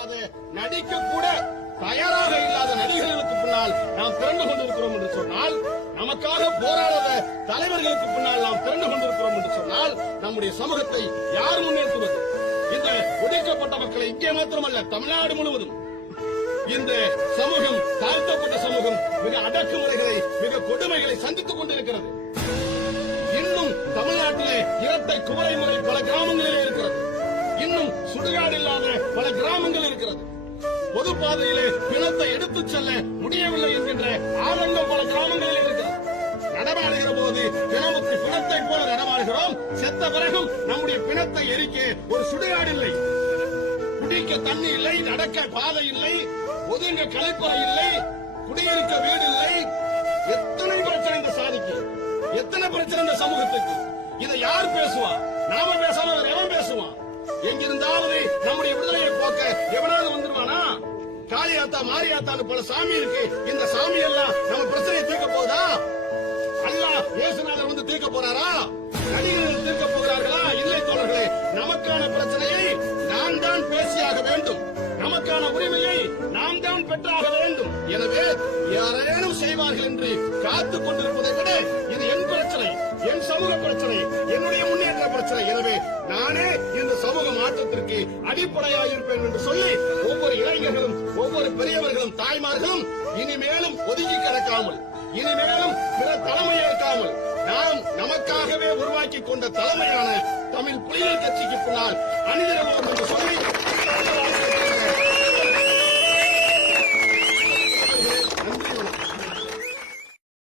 இல்லாத நடிக்க கூட தயாராக இல்லாத நடிகர்களுக்கு பின்னால் நாம் திரண்டு கொண்டிருக்கிறோம் என்று சொன்னால் நமக்காக போராடாத தலைவர்களுக்கு பின்னால் நாம் திரண்டு கொண்டிருக்கிறோம் என்று சொன்னால் நம்முடைய சமூகத்தை யார் முன்னேற்றுவது? இந்த ஒடுக்கப்பட்ட மக்களை இங்கே மாத்திரமல்ல தமிழ்நாடு முழுவதும். இந்த சமூகம் தாழ்த்தப்பட்ட சமூகம் மிக அடக்குமுறைகளை மிக கொடுமைகளை சந்தித்துக் கொண்டிருக்கிறது. இன்னும் தமிழ்நாட்டிலே இரட்டை குமரை முறை பல பல கிராமங்கள் இருக்கிறது. பொது பாதையிலே பிணத்தை எடுத்துச் செல்ல முடியவில்லை என்கின்ற ஆதங்கம் பல கிராமங்களில் இருக்கிறது. நடமாடுகிற போது பிணமுக்கு பிணத்தை போல நடமாடுகிறோம். செத்த பிறகும் நம்முடைய பிணத்தை எரிக்க ஒரு சுடுகாடு இல்லை. குடிக்க தண்ணி இல்லை நடக்க பாதை இல்லை ஒதுங்க கலைப்பறை இல்லை குடியிருக்க வீடு இல்லை. எத்தனை பிரச்சனை இந்த சாதிக்கு? எத்தனை பிரச்சனை இந்த சமூகத்துக்கு? இதை யார் பேசுவா? நாம பேசாம எவன் பேசுவான்? எங்கிருந்தாவது நம்ம காளியாத்தா மாரியாத்தான்னு பல சாமி இருக்கு இந்த சாமி எல்லாம் நம்ம பிரச்சனையை தீர்க்க போதா அல்லா இயேசுநாதர் வந்து தீர்க்க போறாரா? நடிகர்கள் தீர்க்க போகிறார்களா? இல்லை தோழர்களே நமக்கான பிரச்சனையை நாம் தான் பேசியாக வேண்டும். நமக்கான உரிமையை நாம் தான் பெற்றாக வேண்டும். எனவே யாரேனும் செய்வார்கள் என்று காத்துக் கொண்டிருப்பதை விட இது என் பிரச்சனை என் சமூக பிரச்சனை என்னுடைய முன்னேற்ற பிரச்சனை. எனவே நானே இந்த சமூக மாற்றத்திற்கு அடிப்படையாக இருப்பேன் என்று சொல்லி ஒவ்வொரு இளைஞர்களும் ஒவ்வொரு பெரியவர்களும் தாய்மார்களும் இனிமேலும் ஒதுங்கி கிடக்காமல் இனிமேலும் பிற தலைமை ஏற்காமல் நாம் நமக்காகவே உருவாக்கி கொண்ட தலைமையான தமிழ் புலிகள் கட்சிக்கு பின்னால் அணிதிரவோம் என்று சொல்லி